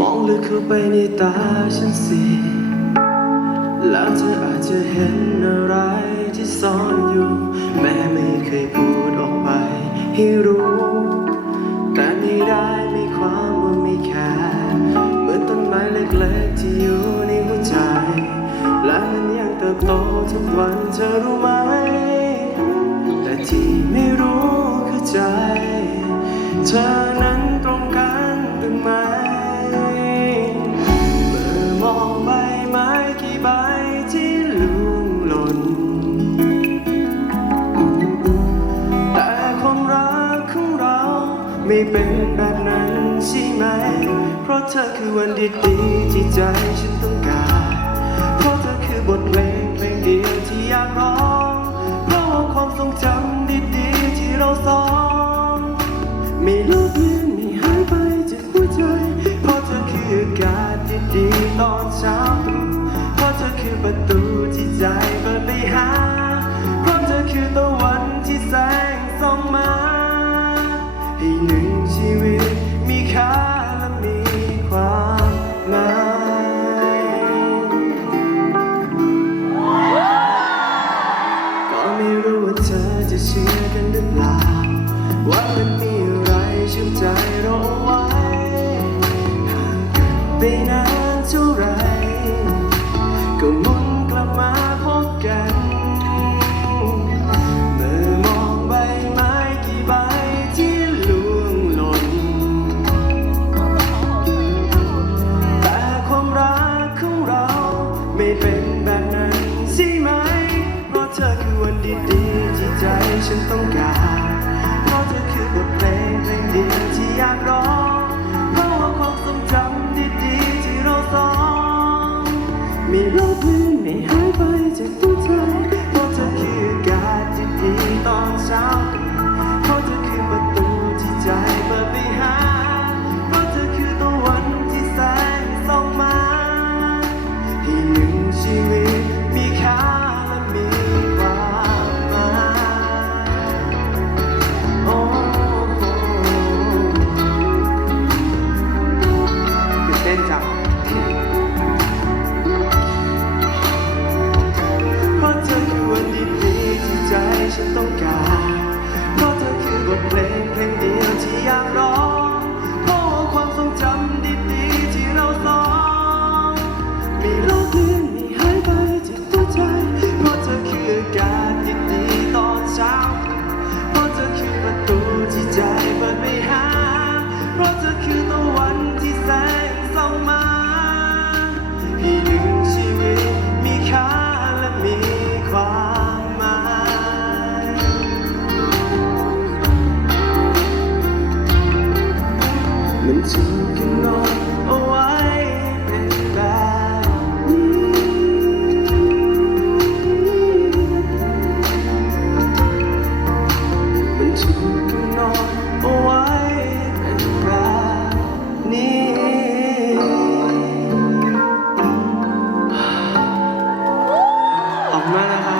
มองลึกเข้าไปในตาฉันสิแล้วเธออาจจะเห็นอะไรที่ซ่อนอยู่ แม้ไม่เคยพูดออกไปให้รู้ แต่ไม่ได้มีความว่าไม่แคร์เหมือนต้นไม้เล็กๆที่อยู่ในหัวใจ และมันยังเติบโตทุกวันเธอรู้ไหม แต่ที่ไม่รู้คือใจ เธอนั้น ไม่เป็นแบบนั้นใช่ไหม เพราะเธอคือวันดีๆที่ใจฉันต้องการ เพราะเธอคือบทเพลงเพลงเดียวที่อยากร้อง เพราะว่าความทรงจำดีๆที่เราสองไม่ลบเลือนไม่หายไปจากหัวใจ เพราะเธอคืออากาศดีๆตอนเช้าตรู่เพราะเธอคือประตูที่ใจเปิดไปหาเพรา กันหรือเปล่าว่ามันมีอะไรชื่นใจเราเอาไว้ห่างกันไปนานเท่าไรก็หมุนกลับมาพบกัน เมื่อมองใบไม้กี่ใบที่ล่วงหล่นแต่ความรักของเราไม่เป็นแบบนั้นใช่ไหมเพราะเธอคือวันดีดี ใจฉันต้องการเพราะเธอคือบทเพลงเพลงเดียวที่อยากร้องเพราะว่าความทรงจำดีๆที่เราสอง ไม่ลบเลือนไม่หายไปจากตัว まだ